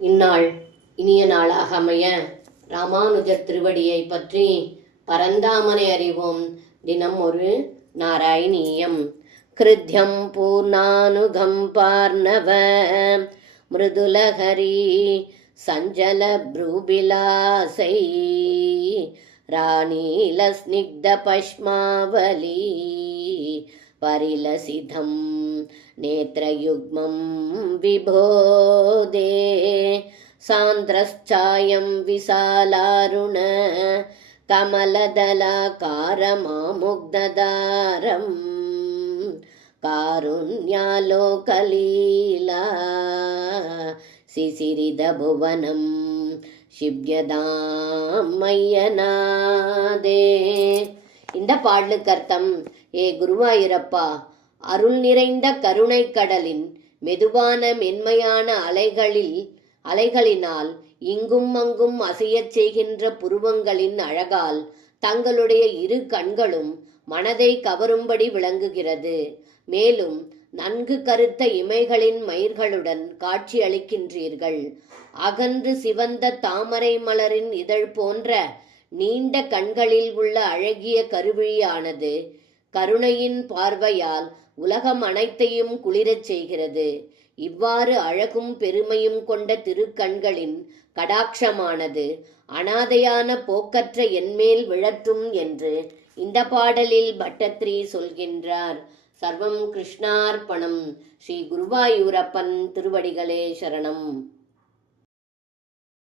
இந்நாள் இனிய நாளாக அமைய ராமானுஜர் திருவடியை பற்றி பரந்தாமனை அறிவோம். தினம் ஒரு நாராயணீயம். கிருத்யம் பூர்ணானுகம் பார்ணவ மிருதுலஹரி சஞ்சல ப்ரூபிலாசை ராணீல ஸ்னிக்த பஷ்மாவலி பரிலசிதம் நேத்ரயுக்மம் விபோதே சாந்திரச்சாயம் விசாலாருண கமலதலகாரமாமுக்ததாரம் காருண்யாலோகலீலா சிசிரித புவனம் சிவ்யதாம் மையநாதே. இந்த பாடலுக்கு அர்த்தம்: ஏ குருவாயூரப்பா, அருள் நிறைந்த கருணை கடலின் மெதுவான மென்மையான அலைகளினால் இங்கும் அங்கும் அசையச் செய்கின்ற புருவங்களின் அழகால் தங்களுடைய இரு கண்களும் மனதை கவரும்படி விளங்குகிறது. மேலும் நன்கு கருத்த இமைகளின் மயிர்களுடன் காட்சி அளிக்கின்றீர்கள். அகன்று சிவந்த தாமரை மலரின் இதழ் போன்ற நீண்ட கண்களில் உள்ள அழகிய கருவிழியானது கருணையின் பார்வையால் உலகம் அனைத்தையும் குளிரச் செய்கிறது. இவ்வாறு அழகும் பெருமையும் கொண்ட திருக்கண்களின் கடாட்சமானது அனாதையான போக்கற்ற என்மேல் விழற்றும் என்று இந்த பாடலில் பட்டத்ரி சொல்கின்றார். சர்வம் கிருஷ்ணார்ப்பணம். ஸ்ரீ குருவாயூரப்பன் திருவடிகளே சரணம்.